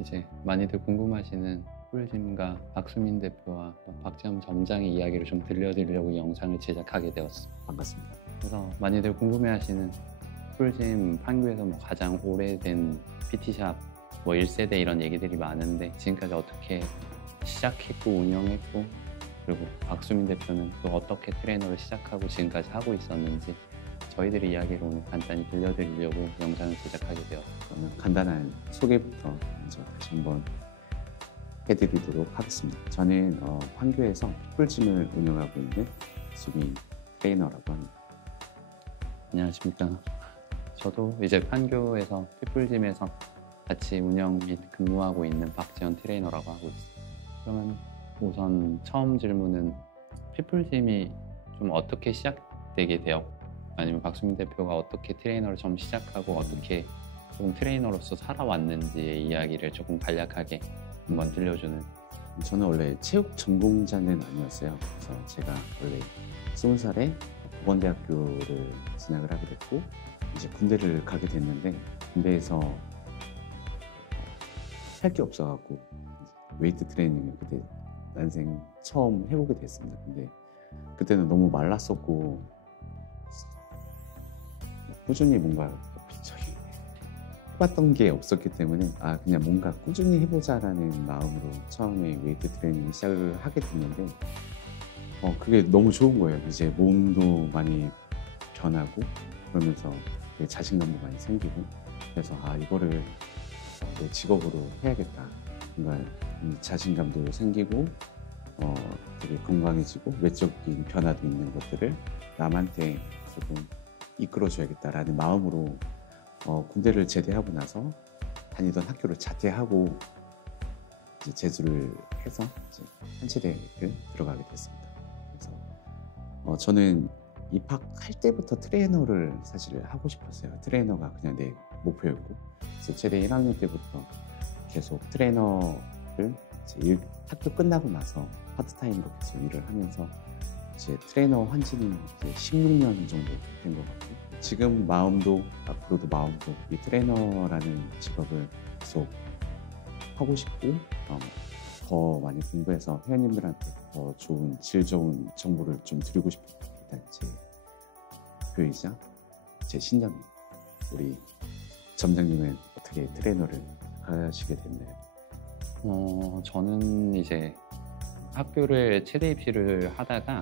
이제 많이들 궁금하시는 꿀짐과 박수민 대표와 박지암 점장의 이야기를 좀 들려드리려고 이 영상을 제작하게 되었습니다. 반갑습니다. 그래서 많이들 궁금해하시는 꿀짐 판교에서 뭐 가장 오래된 PT샵 뭐 1세대 이런 얘기들이 많은데 지금까지 어떻게 시작했고 운영했고 그리고 박수민 대표는 또 어떻게 트레이너를 시작하고 지금까지 하고 있었는지 저희들의 이야기를 오늘 간단히 들려드리려고 영상을 제작하게 되었습니다. 그러면 간단한 소개부터 먼저 다시 한번 해드리도록 하겠습니다. 저는 판교에서 꿀짐을 운영하고 있는 수민 트레이너라고 합니다. 안녕하십니까. 저도 이제 판교에서 피플짐에서 같이 운영 및 근무하고 있는 박지현 트레이너라고 하고 있습니다. 그러면 우선 처음 질문은 피플짐이 좀 어떻게 시작되게 되었고 아니면 박수민 대표가 어떻게 트레이너를 처음 시작하고 어떻게 조금 트레이너로서 살아왔는지의 이야기를 조금 간략하게 한번 들려주는. 저는 원래 체육 전공자는 아니었어요. 그래서 제가 원래 20살에 보건대학교를 진학을 하게 됐고 이제 군대를 가게 됐는데 군대에서 할 게 없어갖고 웨이트 트레이닝을 그때 난생 처음 해보게 됐습니다. 근데 그때는 너무 말랐었고 꾸준히 뭔가 저기 해봤던 게 없었기 때문에 그냥 뭔가 꾸준히 해보자라는 마음으로 처음에 웨이트 트레이닝 시작을 하게 됐는데 그게 너무 좋은 거예요. 이제 몸도 많이 변하고 그러면서 되게 자신감도 많이 생기고 그래서 이거를 내 직업으로 해야겠다. 뭔가 이 자신감도 생기고 되게 건강해지고 외적인 변화도 있는 것들을 남한테 조금 이끌어줘야겠다라는 마음으로 군대를 제대하고 나서 다니던 학교를 자퇴하고 이제 재수를 해서 이제 한체대를 들어가게 됐습니다. 그래서 저는 입학할 때부터 트레이너를 사실 하고 싶었어요. 트레이너가 그냥 내 목표였고 그래서 최대 1학년 때부터 계속 트레이너를 이제 학교 끝나고 나서 파트타임으로 계속 일을 하면서 이제 트레이너 한 지는 이제 16년 정도 된 것 같고 지금 마음도 앞으로도 마음도 이 트레이너라는 직업을 계속 하고 싶고 더 많이 공부해서 회원님들한테 더 좋은 질 좋은 정보를 좀 드리고 싶은 일단 제 목표이자 제 신념입니다. 우리 점장님은 어떻게 트레이너를 하시게 됐나요? 저는 이제 학교를 체대 입시를 하다가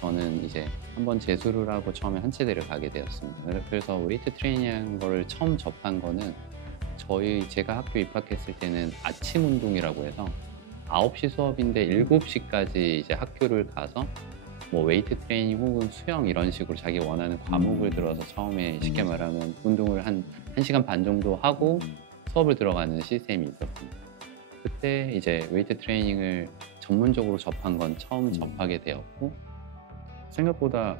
저는 이제 한번 재수를 하고 처음에 한체대를 가게 되었습니다. 그래서 웨이트 트레이닝 걸 처음 접한 거는 제가 학교 입학했을 때는 아침 운동이라고 해서 9시 수업인데 7시까지 이제 학교를 가서 뭐 웨이트 트레이닝 혹은 수영 이런 식으로 자기 원하는 과목을 들어서 처음에 쉽게 말하면 운동을 한 1시간 반 정도 하고 수업을 들어가는 시스템이 있었습니다. 그때 이제 웨이트 트레이닝을 전문적으로 접한 건 처음 접하게 되었고 생각보다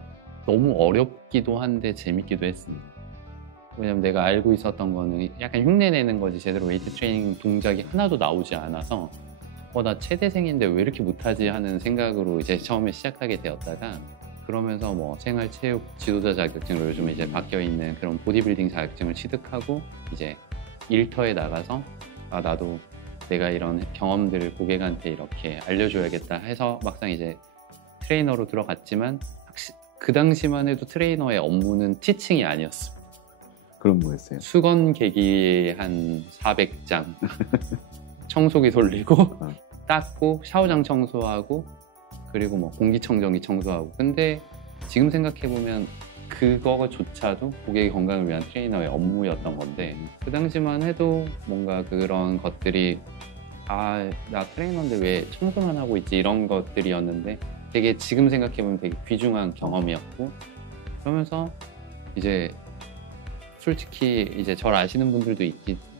너무 어렵기도 한데 재밌기도 했습니다. 왜냐면 내가 알고 있었던 거는 약간 흉내내는 거지 제대로 웨이트 트레이닝 동작이 하나도 나오지 않아서 나 체대생인데 왜 이렇게 못하지 하는 생각으로 이제 처음에 시작하게 되었다가 그러면서 뭐 생활체육 지도자 자격증으로 요즘 이제 바뀌어 있는 그런 보디빌딩 자격증을 취득하고 이제 일터에 나가서 나도 내가 이런 경험들을 고객한테 이렇게 알려줘야겠다 해서 막상 이제 트레이너로 들어갔지만 그 당시만 해도 트레이너의 업무는 티칭이 아니었습니다. 그럼 뭐였어요? 수건 개기 한 400장 청소기 돌리고 닦고 샤워장 청소하고 그리고 뭐 공기청정기 청소하고 근데 지금 생각해보면 그거조차도 고객의 건강을 위한 트레이너의 업무였던 건데 그 당시만 해도 뭔가 그런 것들이 나 트레이너인데 왜 청소만 하고 있지 이런 것들이었는데 되게 지금 생각해보면 되게 귀중한 경험이었고 그러면서 이제 솔직히 이제 저를 아시는 분들도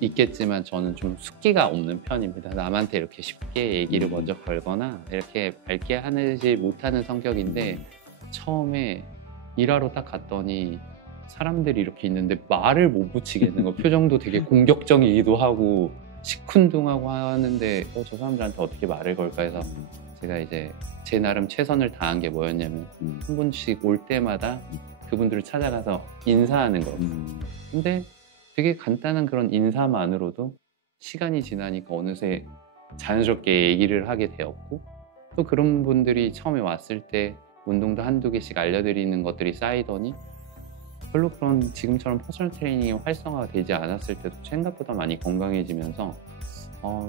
있겠지만 저는 좀 숫기가 없는 편입니다. 남한테 이렇게 쉽게 얘기를 먼저 걸거나 이렇게 밝게 하지 못하는 성격인데 처음에 일하러 딱 갔더니 사람들이 이렇게 있는데 말을 못 붙이겠는 거 표정도 되게 공격적이기도 하고 시큰둥하고 하는데 저 사람들한테 어떻게 말을 걸까 해서 제가 이제 제 나름 최선을 다한 게 뭐였냐면 한 분씩 올 때마다 그분들을 찾아가서 인사하는 거예요. 근데 되게 간단한 그런 인사만으로도 시간이 지나니까 어느새 자연스럽게 얘기를 하게 되었고, 또 그런 분들이 처음에 왔을 때 운동도 한두 개씩 알려드리는 것들이 쌓이더니 별로 그런 지금처럼 퍼스널 트레이닝이 활성화가 되지 않았을 때도 생각보다 많이 건강해지면서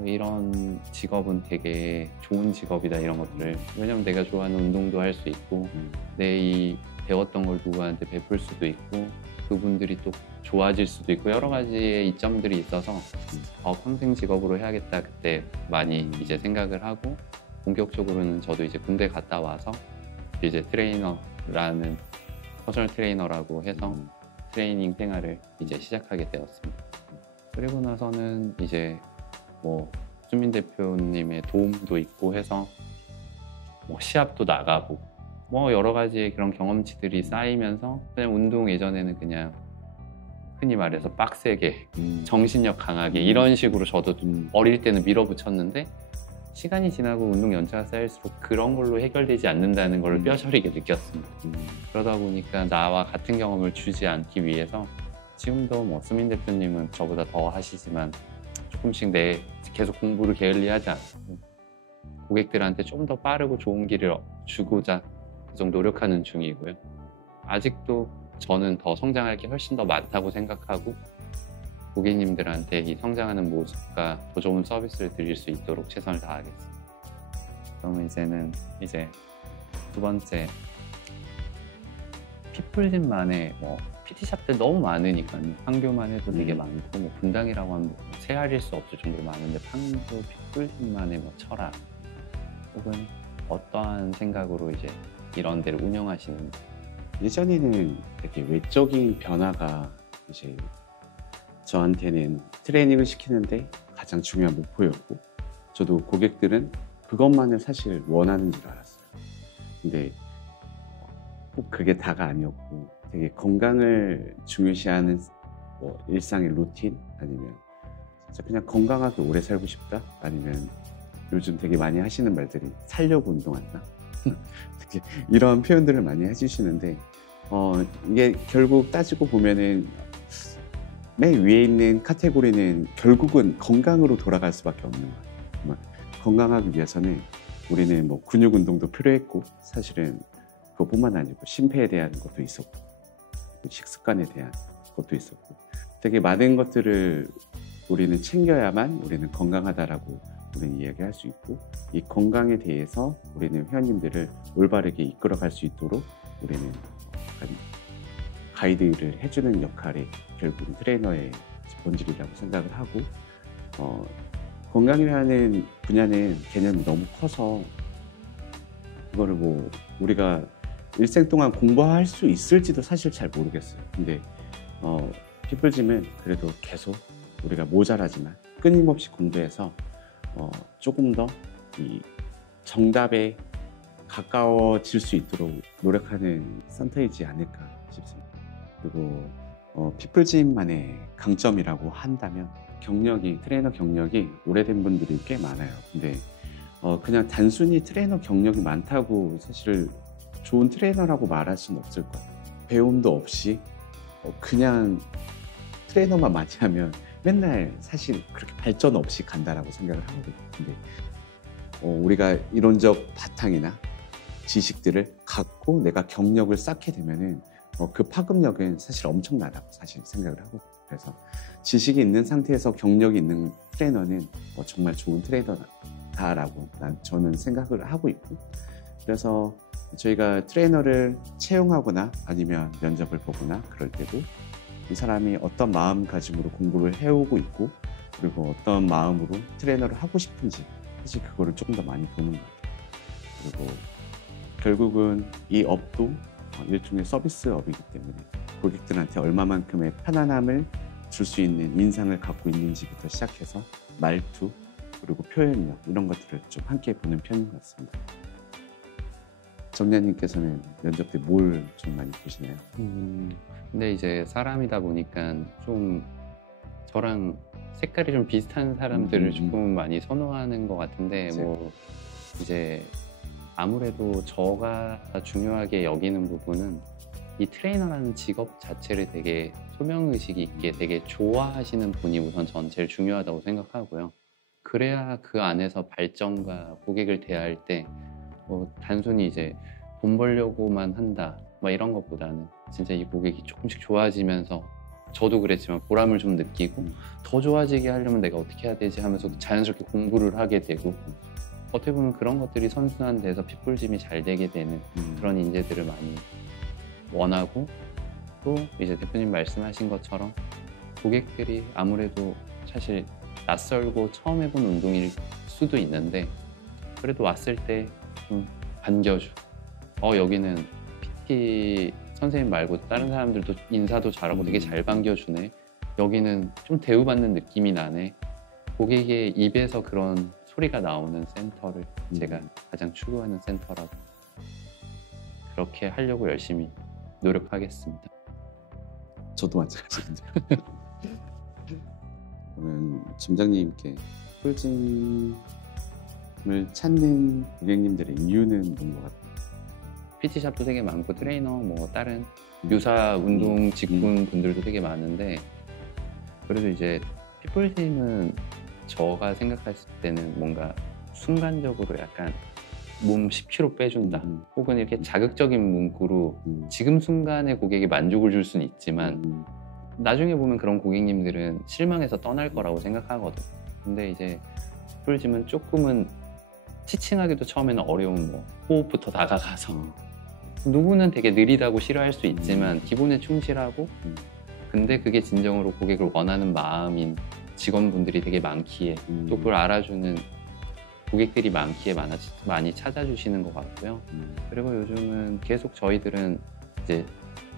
이런 직업은 되게 좋은 직업이다, 이런 것들을. 왜냐면 내가 좋아하는 운동도 할 수 있고 내 이 배웠던 걸 누구한테 베풀 수도 있고 그분들이 또 좋아질 수도 있고 여러 가지의 이점들이 있어서 평생 직업으로 해야겠다 그때 많이 이제 생각을 하고, 본격적으로는 저도 이제 군대 갔다 와서 이제 트레이너라는 퍼스널 트레이너라고 해서 트레이닝 생활을 이제 시작하게 되었습니다. 그리고 나서는 이제 뭐 수민 대표님의 도움도 있고 해서 뭐 시합도 나가고 뭐 여러 가지의 그런 경험치들이 쌓이면서 그냥 운동 예전에는 그냥 흔히 말해서 빡세게 정신력 강하게 이런 식으로 저도 좀 어릴 때는 밀어붙였는데, 시간이 지나고 운동 연차가 쌓일수록 그런 걸로 해결되지 않는다는 걸 뼈저리게 느꼈습니다. 그러다 보니까 나와 같은 경험을 주지 않기 위해서 지금도 뭐 수민 대표님은 저보다 더 하시지만 조금씩 계속 공부를 게을리하지 않고 고객들한테 좀 더 빠르고 좋은 길을 주고자 계속 노력하는 중이고요. 아직도 저는 더 성장할 게 훨씬 더 많다고 생각하고 고객님들한테 이 성장하는 모습과 더 좋은 서비스를 드릴 수 있도록 최선을 다하겠습니다. 그러면 이제는 두 번째, 피플짐만의 뭐 PT샵들 너무 많으니까 판교만 해도 되게 많고 뭐 분당이라고 하면 헤아릴 수 없을 정도로 많은데 판교 피플짐만의 뭐 철학 혹은 어떠한 생각으로 이제 이런 데를 운영하시는지. 예전에는 되게 외적인 변화가 이제 저한테는 트레이닝을 시키는데 가장 중요한 목표였고, 저도 고객들은 그것만을 사실 원하는 줄 알았어요. 근데 꼭 그게 다가 아니었고, 되게 건강을 중요시하는 뭐 일상의 루틴, 아니면 진짜 그냥 건강하게 오래 살고 싶다, 아니면 요즘 되게 많이 하시는 말들이 살려고 운동한다 특히 이런 표현들을 많이 해주시는데, 이게 결국 따지고 보면은 맨 위에 있는 카테고리는 결국은 건강으로 돌아갈 수밖에 없는 거예요. 정말 건강하기 위해서는 우리는 뭐 근육 운동도 필요했고, 사실은 그것뿐만 아니고 심폐에 대한 것도 있었고, 식습관에 대한 것도 있었고, 되게 많은 것들을 우리는 챙겨야만 우리는 건강하다라고 우리는 이야기할 수 있고, 이 건강에 대해서 우리는 회원님들을 올바르게 이끌어갈 수 있도록 우리는 가이드를 해주는 역할이 결국은 트레이너의 본질이라고 생각을 하고, 건강이라는 분야는 개념이 너무 커서 이거를 뭐 우리가 일생 동안 공부할 수 있을지도 사실 잘 모르겠어요. 근데 피플짐은 그래도 계속 우리가 모자라지만 끊임없이 공부해서 조금 더 이 정답에 가까워질 수 있도록 노력하는 센터이지 않을까 싶습니다. 그리고 피플짐만의 강점이라고 한다면 트레이너 경력이 오래된 분들이 꽤 많아요. 근데 그냥 단순히 트레이너 경력이 많다고 사실 좋은 트레이너라고 말할 수는 없을 거예요. 배움도 없이 그냥 트레이너만 많이 하면 맨날 사실 그렇게 발전 없이 간다라고 생각을 하거든요. 근데 우리가 이론적 바탕이나 지식들을 갖고 내가 경력을 쌓게 되면은 그 파급력은 사실 엄청나다고 사실 생각을 하고, 그래서 지식이 있는 상태에서 경력이 있는 트레이너는 정말 좋은 트레이너다라고 저는 생각을 하고 있고, 그래서 저희가 트레이너를 채용하거나 아니면 면접을 보거나 그럴 때도 이 사람이 어떤 마음가짐으로 공부를 해오고 있고, 그리고 어떤 마음으로 트레이너를 하고 싶은지 사실 그거를 조금 더 많이 보는 것 같아요. 그리고 결국은 이 업도 일종의 서비스업이기 때문에 고객들한테 얼마만큼의 편안함을 줄 수 있는 인상을 갖고 있는지부터 시작해서 말투 그리고 표현력 이런 것들을 좀 함께 보는 편인 것 같습니다. 정리아님께서는 면접 때 뭘 좀 많이 보시나요? 근데 이제 사람이다 보니까 좀 저랑 색깔이 좀 비슷한 사람들을 조금 많이 선호하는 것 같은데, 뭐 이제 아무래도 저가 중요하게 여기는 부분은 이 트레이너라는 직업 자체를 되게 소명의식 있게 되게 좋아하시는 분이 우선 전 제일 중요하다고 생각하고요. 그래야 그 안에서 발전과 고객을 대할 때 단순히 이제 돈 벌려고만 한다 막 이런 것보다는 진짜 이 고객이 조금씩 좋아지면서 저도 그랬지만 보람을 좀 느끼고 더 좋아지게 하려면 내가 어떻게 해야 되지 하면서 자연스럽게 공부를 하게 되고 어떻게 보면 그런 것들이 선순환돼서 핏불짐이 잘 되게 되는 그런 인재들을 많이 원하고 또 이제 대표님 말씀하신 것처럼 고객들이 아무래도 사실 낯설고 처음 해본 운동일 수도 있는데 그래도 왔을 때 좀 반겨줘. 여기는 PT 선생님 말고 다른 사람들도 인사도 잘하고 되게 잘 반겨주네. 여기는 좀 대우받는 느낌이 나네. 고객의 입에서 그런 소리가 나오는 센터를 제가 가장 추구하는 센터라고 그렇게 하려고 열심히 노력하겠습니다. 저도 마찬가지입니다. 그러면 점장님께 꿀찜을 찾는 고객님들의 이유는 뭔 것 같아요? PT샵도 되게 많고 트레이너 뭐 다른 유사 운동 직군 분들도 되게 많은데 그래도 이제 핏불짐은 제가 생각했을 때는 뭔가 순간적으로 약간 몸 10kg 빼준다 혹은 이렇게 자극적인 문구로 지금 순간에 고객이 만족을 줄 수는 있지만 나중에 보면 그런 고객님들은 실망해서 떠날 거라고 생각하거든. 근데 이제 핏불짐은 조금은 치칭하기도 처음에는 어려운 뭐 호흡부터 다가가서 누구는 되게 느리다고 싫어할 수 있지만 기본에 충실하고 근데 그게 진정으로 고객을 원하는 마음인 직원분들이 되게 많기에 또 그걸 알아주는 고객들이 많기에 많이 찾아주시는 것 같고요. 그리고 요즘은 계속 저희들은 이제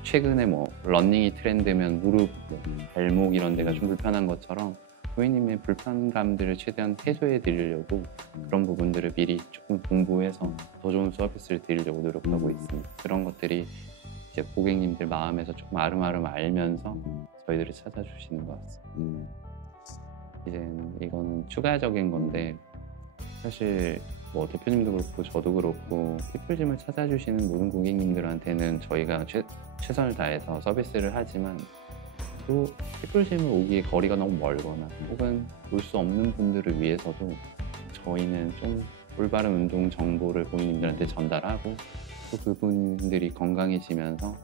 최근에 뭐 러닝이 트렌드면 무릎, 발목 이런 데가 좀 불편한 것처럼 고객님의 불편감들을 최대한 해소해 드리려고 그런 부분들을 미리 조금 공부해서 더 좋은 서비스를 드리려고 노력하고 있습니다. 그런 것들이 이제 고객님들 마음에서 조금 아름아름 알면서 저희들을 찾아주시는 것 같습니다. 이제 이거는 추가적인 건데 사실 뭐 대표님도 그렇고 저도 그렇고 핏불짐을 찾아주시는 모든 고객님들한테는 저희가 최선을 다해서 서비스를 하지만 또 핏불짐을 오기에 거리가 너무 멀거나 혹은 올 수 없는 분들을 위해서도 저희는 좀 올바른 운동 정보를 고객님들한테 전달하고 또 그분들이 건강해지면서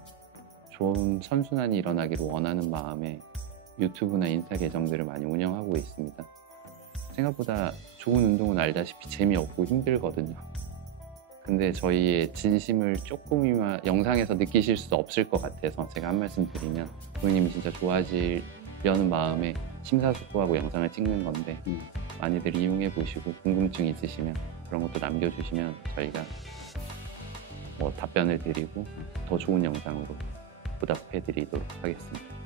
좋은 선순환이 일어나기를 원하는 마음에 유튜브나 인스타 계정들을 많이 운영하고 있습니다. 생각보다 좋은 운동은 알다시피 재미없고 힘들거든요. 근데 저희의 진심을 조금이나 영상에서 느끼실 수도 없을 것 같아서 제가 한 말씀 드리면 고객님이 진짜 좋아지려는 마음에 심사숙고하고 영상을 찍는 건데 많이들 이용해 보시고 궁금증 있으시면 그런 것도 남겨주시면 저희가 뭐 답변을 드리고 더 좋은 영상으로 보답해 드리도록 하겠습니다.